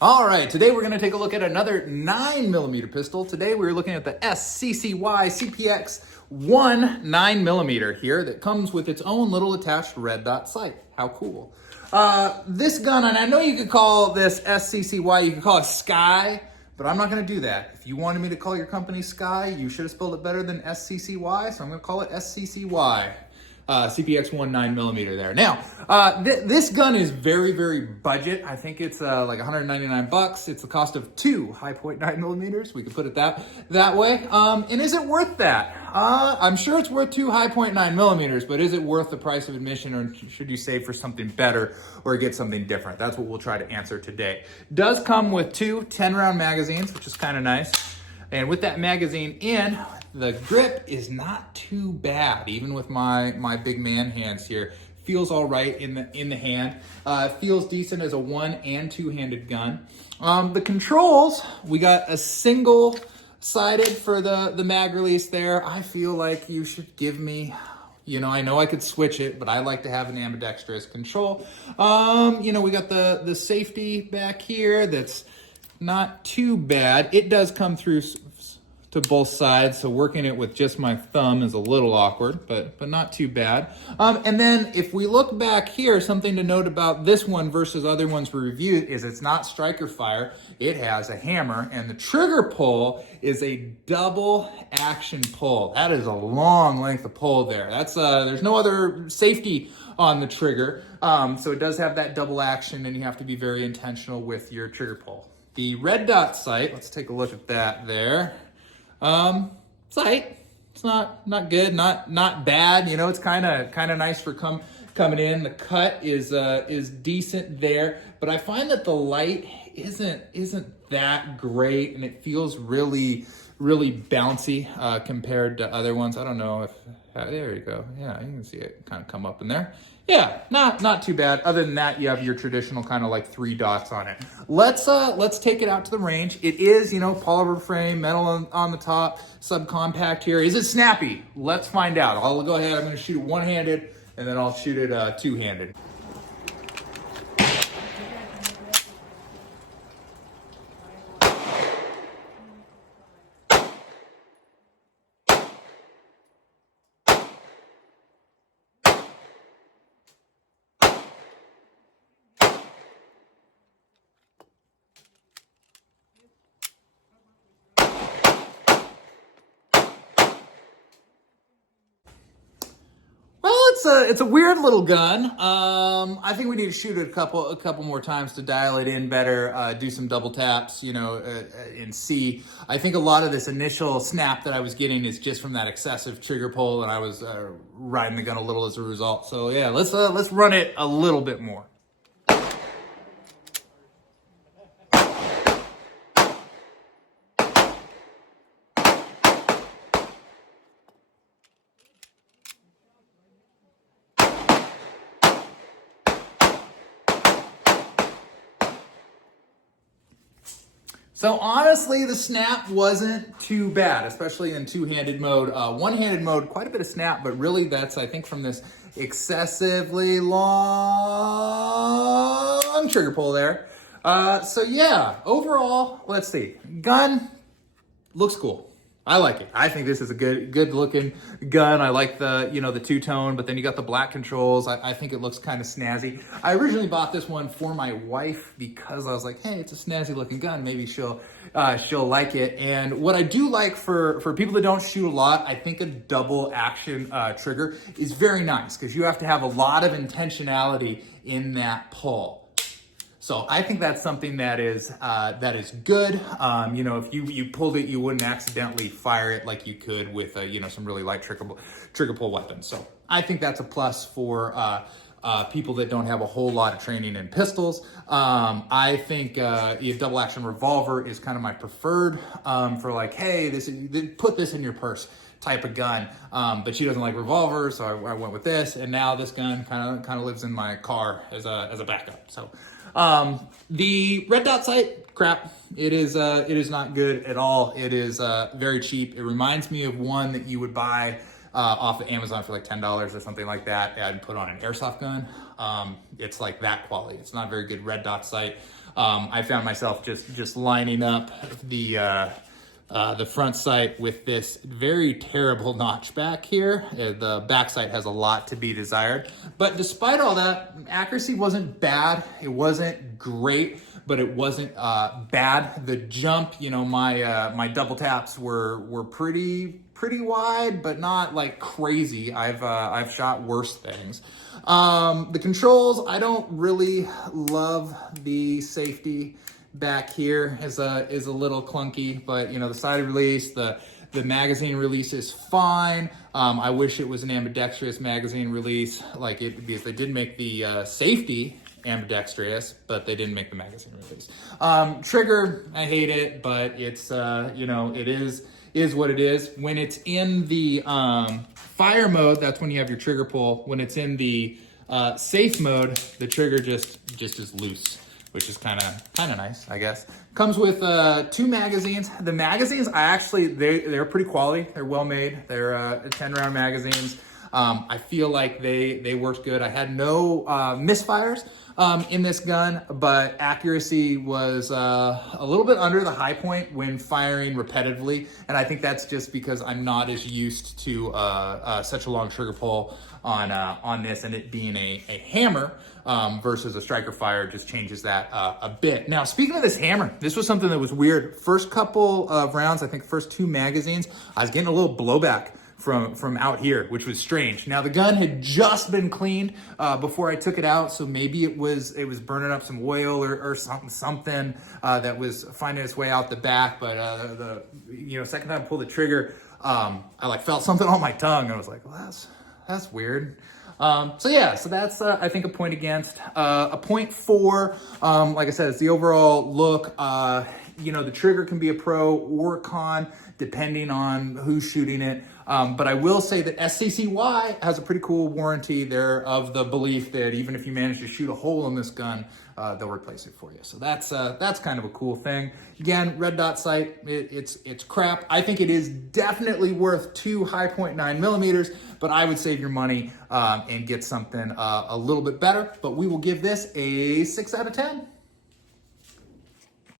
All right, today we're going to take a look at another 9mm pistol. Today we're looking at the SCCY CPX-1 9mm here that comes with its own little attached red dot sight. How cool. This gun, and I know you could call this SCCY, you could call it Sky, but I'm not going to do that. If you wanted me to call your company Sky, you should have spelled it better than SCCY, so I'm going to call it SCCY. CPX-1 9mm there. Now, this gun is very, very budget. I think it's like 199 bucks. It's the cost of two high point 9mm. We could put it that way. And is it worth that? I'm sure it's worth two high point 9mm, but is it worth the price of admission, or should you save for something better or get something different? That's what we'll try to answer today. Does come with two 10-round magazines, which is kind of nice. And with that magazine in, the grip is not too bad, even with my big man hands here. Feels all right in the hand. Feels decent as a one and two-handed gun. The controls, we got a single-sided for the mag release there. I feel like you should give me, I know I could switch it, but I like to have an ambidextrous control. We got the safety back here that's not too bad. It does come through to both sides, so working it with just my thumb is a little awkward, but not too bad. And then if we look back here, something to note about this one versus other ones we reviewed is it's not striker fire. It has a hammer, and the trigger pull is a double action pull. That is a long length of pull there. That's there's no other safety on the trigger, so it does have that double action, and you have to be very intentional with your trigger pull. The red dot sight, let's take a look at that there. Sight, it's not good, not bad. It's kind of nice for coming in. The cut is decent there, but I find that the light isn't that great, and it feels really bouncy compared to other ones. I don't know if there you go. Yeah, you can see it kind of come up in there. Yeah, not too bad. Other than that, you have your traditional kind of like 3 dots on it. Let's take it out to the range. It is, polymer frame, metal on the top, subcompact here. Is it snappy? Let's find out. I'll go ahead. I'm going to shoot it one-handed, and then I'll shoot it two-handed. It's a weird little gun. I think we need to shoot it a couple more times to dial it in better, do some double taps, and see. I think a lot of this initial snap that I was getting is just from that excessive trigger pull, and I was riding the gun a little as a result. So yeah, let's run it a little bit more. So honestly, the snap wasn't too bad, especially in two-handed mode. One-handed mode, quite a bit of snap, but really that's, I think, from this excessively long trigger pull there. So yeah, overall, let's see. Gun looks cool. I like it. I think this is a good looking gun. I like the, the two-tone, but then you got the black controls. I think it looks kind of snazzy. I originally bought this one for my wife because I was like, hey, it's a snazzy looking gun. Maybe she'll like it. And what I do like for people that don't shoot a lot, I think a double action trigger is very nice because you have to have a lot of intentionality in that pull. So I think that's something that is good. If you pulled it, you wouldn't accidentally fire it like you could with some really light trigger pull weapons. So I think that's a plus for people that don't have a whole lot of training in pistols. I think a double action revolver is kind of my preferred for like, hey, put this in your purse type of gun. But she doesn't like revolvers, so I went with this, and now this gun kind of lives in my car as a backup. So. The red dot sight, crap. It is not good at all. It is very cheap. It reminds me of one that you would buy off of Amazon for like $10 or something like that and put on an airsoft gun. It's like that quality. It's not very good red dot sight. I found myself just lining up the front sight with this very terrible notch back here. The back sight has a lot to be desired. But despite all that, accuracy wasn't bad. It wasn't great, but it wasn't bad. The jump, you know, my double taps were pretty wide, but not like crazy. I've shot worse things. The controls, I don't really love the safety back here is a little clunky, but you know, the side release, the magazine release is fine. I wish it was an ambidextrous magazine release like it, because they did make the safety ambidextrous, but they didn't make the magazine release. Trigger, I hate it, but it's you know, it is what it is. When it's in the fire mode, that's when you have your trigger pull. When it's in the safe mode, the trigger just is loose, which is kind of nice, I guess. Comes with 2 magazines. The magazines, they're pretty quality. They're well made. They're 10 round magazines. I feel like they worked good. I had no misfires in this gun, but accuracy was a little bit under the high point when firing repetitively. And I think that's just because I'm not as used to such a long trigger pull on this, and it being a hammer versus a striker fire just changes that a bit. Now, speaking of this hammer, this was something that was weird. First couple of rounds, I think first 2 magazines, I was getting a little blowback from out here, which was strange. Now the gun had just been cleaned before I took it out, so maybe it was burning up some oil or something that was finding its way out the back. But the second time I pulled the trigger, I like felt something on my tongue, and I was like, well, that's weird. So that's I think a point against. A point for, like I said, it's the overall look. The trigger can be a pro or a con depending on who's shooting it. But I will say that SCCY has a pretty cool warranty. They're of the belief that even if you manage to shoot a hole in this gun, they'll replace it for you. So that's kind of a cool thing. Again, red dot sight, it's crap. I think it is definitely worth 2 high-point 9mm, but I would save your money and get something a little bit better. But we will give this a 6 out of 10.